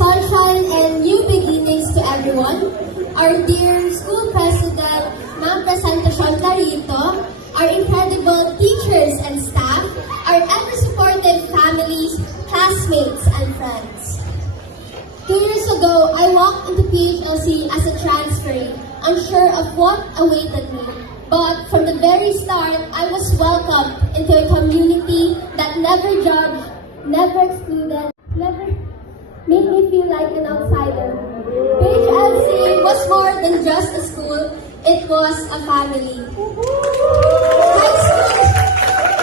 sunshine, and new beginnings to everyone. Our dear school president, Ma'am Presentacion Clarito, our incredible teachers and staff, our ever-supportive families, classmates, and friends. 2 years ago, I walked into PHLC as a transferee, unsure of what awaited me. But from the very start, I was welcomed into a community that never judged, never excluded, never made me feel like an outsider. PHLC was more than just a school, it was a family. High school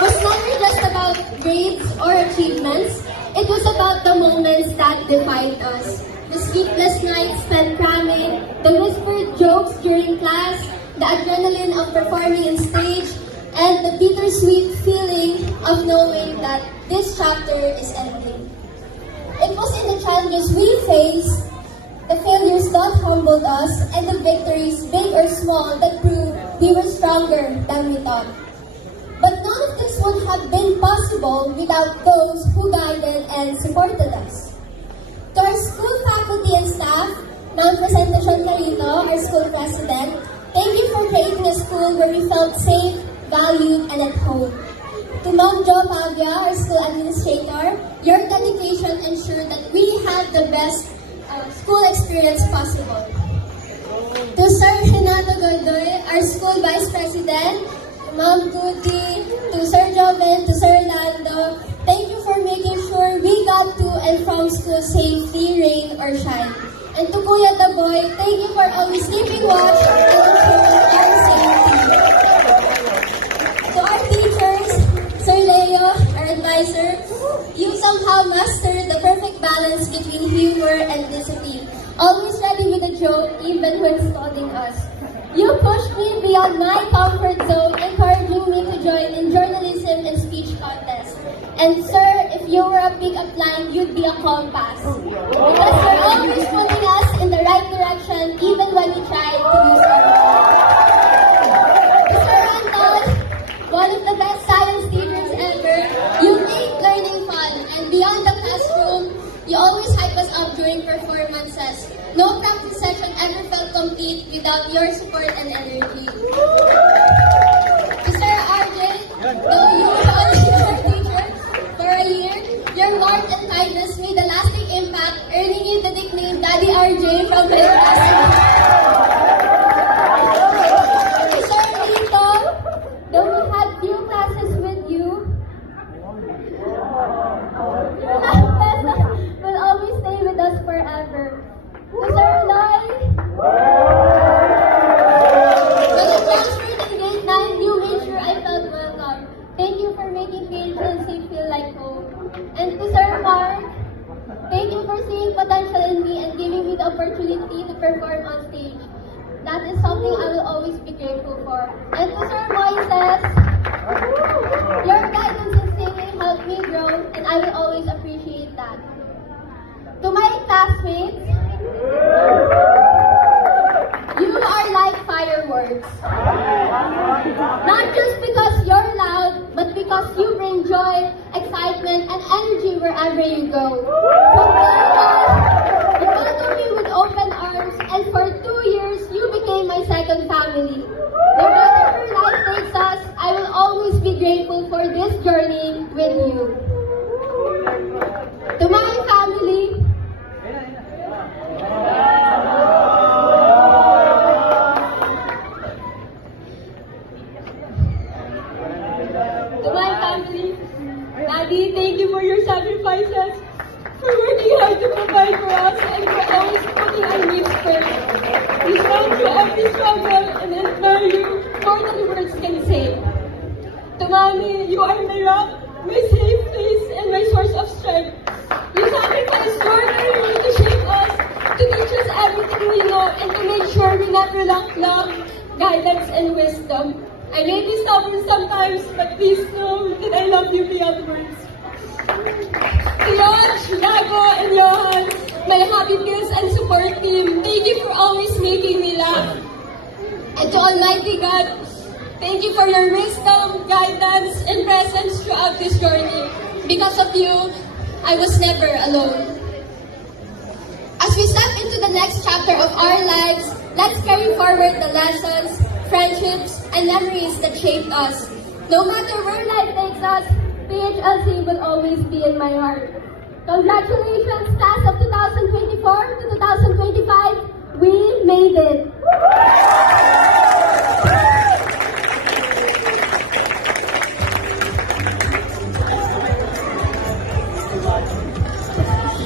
was never just about grades or achievements, it was about the moments that defined us. The sleepless nights spent cramming, the whispered jokes during class, the adrenaline of performing on stage, and the bittersweet feeling of knowing that this chapter is ending. It was in the challenges we faced, the failures that humbled us, and the victories, big or small, that proved we were stronger than we thought. But none of this would have been possible without those who guided and supported us. To our school faculty and staff, Ma'am Presentacion Clarito, our school president, thank you for creating a school where we felt safe, valued, and at home. To Ma'am Jo Pavia, our school administrator, your dedication ensured that we had the best school experience possible. To Sir Renato Gordoy, our school vice president, Ma'am Goody, to Sir Joven, to Sir Lando, thank you for making sure we got to and from school safely, rain or shine. And to Kuya Daboy, thank you for always keeping watch and ensuring our safety. To our teachers, Sir Leo, our advisor, you somehow mastered the perfect balance between humor and discipline, always ready with a joke even when scolding us. You pushed me beyond my comfort zone, encouraging me to join in journalism and speech contests. And sir, if you were a pick-up line, you'd be a compass. Because you're always putting us in the right direction, even when we try to use our minds. Sir Anton, one of the best science teachers ever, you make learning fun. And beyond the classroom, you always hype us up during performances. No practice session ever felt complete without your support and energy. To Sir RJ, though you were only our teacher for a year, your warmth and kindness made a lasting impact, earning you the nickname Daddy RJ from my classmates. To Sir Rito, though we had few classes with you, your life lesson will always stay with us forever. To Sir Loy, when I transferred in grade 9, you made sure I felt welcome. Thank you for making PHLC feel like home. And to Sir Mark, thank you for seeing potential in me and giving me the opportunity to perform on stage. That is something I will always be grateful for. And to Sir Moises, your guidance in singing helped me grow, and I will always appreciate that. To my classmates, you are like fireworks. Not just because you're loud, but because you bring joy, excitement, and energy wherever you go. From day one, you welcomed me with open arms, and for 2 years, you became my second family. No matter where life takes us, I will always be grateful for this journey with you. To my family, Daddy, thank you for your sacrifices, for working hard to provide for us, and for always putting our needs first. We stand through every struggle and admire you more than words can say. To Mommy, you are my rock, my safe place, and my source of strength. You sacrificed your career to shape us, to teach us everything we know, and to make sure we never lack love, guidance, and wisdom. I may be stubborn sometimes, but please know that I love you beyond words. To Josh, Lago, and Johan, my happy pills and support team, thank you for always making me laugh. And to Almighty God, thank you for your wisdom, guidance, and presence throughout this journey. Because of you, I was never alone. chapter of our lives, let's carry forward the lessons, friendships, and memories that shaped us. No matter where life takes us, PHLC will always be in my heart. Congratulations, class of 2024 to 2025. We made it!